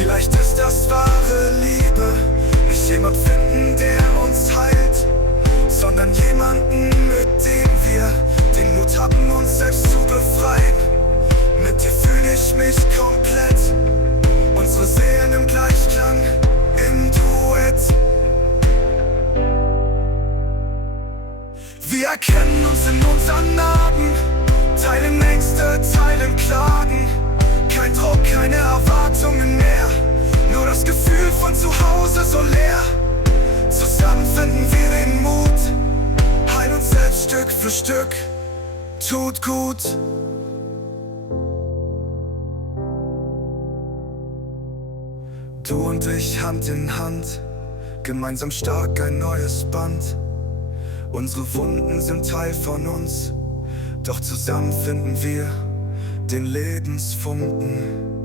Vielleicht ist das wahre Liebe, nicht jemand finden, der uns heilt, sondern jemanden, mit dem wir den Mut haben, uns selbst zu befreien. Mit dir fühle ich mich komplett, unsere Seelen im Gleichklang, im Duett. Wir erkennen uns in unseren Narben, teilen Ängste, teilen Klagen. Kein Druck, keine Erwartungen mehr, nur das Gefühl von zu Hause so leer. Zusammen finden wir den Mut, heilen uns selbst Stück für Stück, tut gut. Du und ich Hand in Hand, gemeinsam stark ein neues Band. Unsere Wunden sind Teil von uns, doch zusammen finden wir den Lebensfunken.